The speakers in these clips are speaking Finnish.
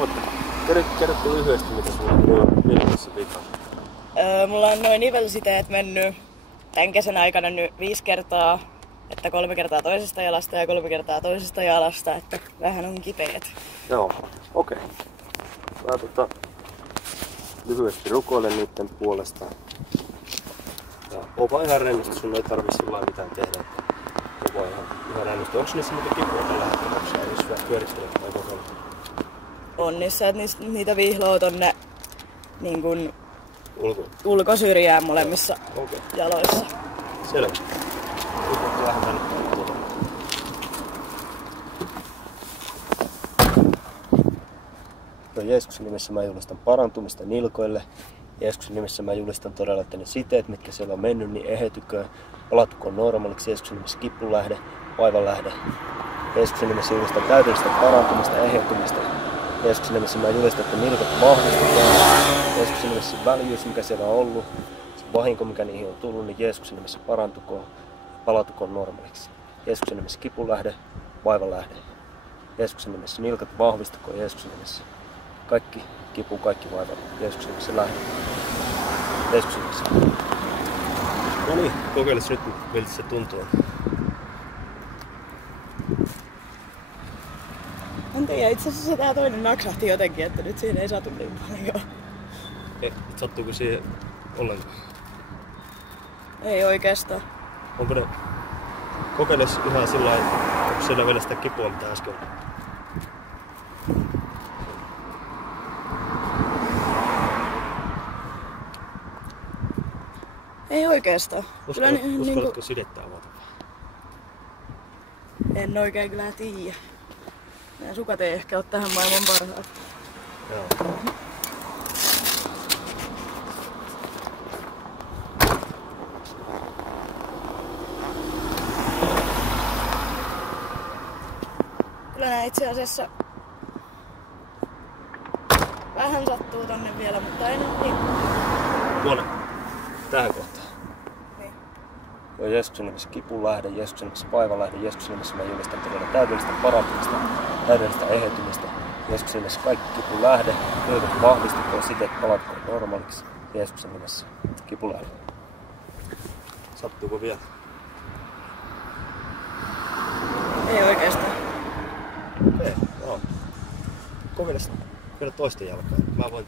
Mutta kerrotko lyhyesti, mitä sulla on nilkassa vikaa? Mulla on noin nivelsiteet mennyt tämän kesän aikana nyt 5 kertaa. Että 3 kertaa toisesta jalasta ja 3 kertaa toisesta jalasta, että vähän on kipeät. Joo, okei. Mä lyhyesti rukoilen niiden puolesta. Ja opa ihan rennosti, sun ei tarvii sillä mitään tehdä. Opa ihan rennosti. Onks niissä niitä kipua tällä hetkellä, jos sä pyöristelet vai kokonaan? On niissä, että niitä vihloo tonne niin kun ulkosyrjään molemmissa jaloissa. Selvä. Nyt vähän tänne tuota. Jeesuksen nimessä mä julistan parantumista nilkoille. Jeesuksen nimessä mä julistan todella, että ne siteet, mitkä siellä on mennyt, niin ehetyköön. Palatukoon normaaliksi. Jeesuksen nimessä kipun lähde, vaivan lähde. Jeesuksen nimessä julistan täydellistä parantumista, eheytymistä. Jeesuksen nimessä mä julistan, että nilkat vahvistetaan. Jeesuksen nimessä väljyys, mikä siellä on ollut, se vahinko, mikä niihin on tullut, niin Jeesuksen nimessä parantukoon. Palatukoon normaaliksi. Jeesuksen nimessä kipun lähde, vaivan lähde. Jeesuksen nimessä nilkat vahvistukoon Jeesuksen nimessä. Kaikki kipu, kaikki vaiva. Jeesuksen nimessä lähde. Jeesuksen nimessä. No niin, kokeiles nyt, miltä se tuntuu. En tiedä, itse asiassa tää toinen naksahti jotenkin, että nyt siinä ei satu niin paljon. Sattuuko siihen ollenkaan? Ei oikeastaan. Onko ne... Kokeiles ihan sillä lailla, onko siellä vielä sitä kipua mitä äsken? Ei oikeastaan. Uskallatko sidettä avata? En oikein kyllä tiedä. Nämä sukat ei ehkä ole tähän maailman parhaat. Joo. Kyllä nää itse asiassa vähän sattuu tonne vielä, mutta ei nyt niin. Tuonne. Tähän kohtaan. Niin. Joo, Jeesuksen nimessä kipun lähde, Jeesuksen nimessä vaivan lähde, Jeesuksen nimessä mä julistan todella täydellistä parantumista, täydellistä eheytymistä. Jeesuksen nimessä kaikki kipun lähde, nilkat vahvistukoon, siteet palatkoon normaaliksi. Jeesuksen nimessä kipun lähde. Sattuuko vielä? Ei oikeastaan. Okei, joo. Kokeiles vielä toista jalkaa. Mä voin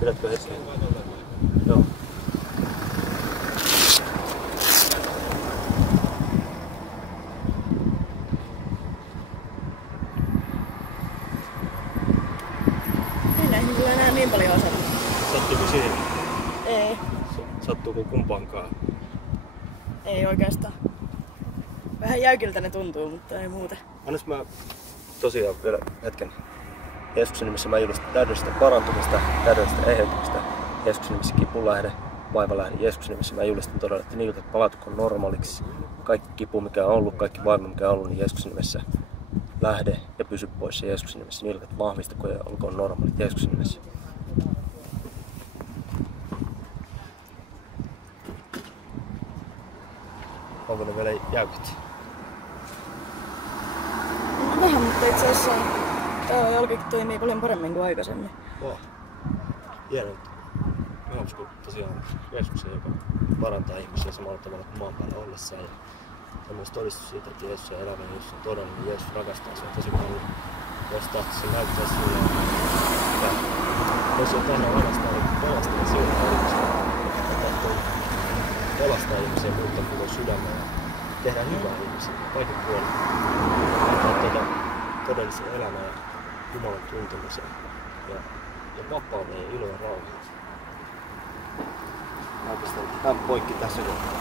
Pidätkö hetken? Joo. Ei näihin kyllä enää niin paljon osata. Sattuuko siihen? Ei. Sattuuko kumpaankaan? Ei oikeastaan. Vähän jäykiltä ne tuntuu, mutta ei muuten. Annas mä tosiaan vielä hetken. Jeesuksen nimessä mä julistan täydellistä parantumista, täydellistä eheytymistä. Jeesuksen nimessä kipun lähde, vaiva lähde. Jeesuksen nimessä mä julistan todella, että nilkat palatukoon normaaliksi. Kaikki kipu mikä on ollut, kaikki vaiva mikä on ollut, niin Jeesuksen nimessä lähde ja pysy pois. Ja Jeesuksen nimessä nilkat vahvistukoon ja olkoon normaalit. Jeesuksen nimessä. Onko ne vielä jäykät? Vähän, mutta itse asiassa jalkakin toimii paljon paremmin kuin aikaisemmin. Wow. Hienoa. Mä uskon tosiaan Jeesuksen, joka parantaa ihmisiä samalla tavalla kuin maan päällä ollessaan. Ja on myös todistus siitä, että Jeesus on elämä, Jeesus on todellinen, niin Jeesus rakastaa sinua tosi paljon. Jos tahtisi näyttää sinulle, että jos on tänne rakastaa, niin pelastaa sinulle ihmisiä. Ja tahtoo pelastaa ihmisiä, muuttaa koko sydämen ja tehdä hyvää ihmisiä kaiken puolin. Antaa todellisen elämän ja Jumalan tuntemisen ja vapauden ja ilon ja rauhan. Mä pistän tämän poikki tässä kohtaa.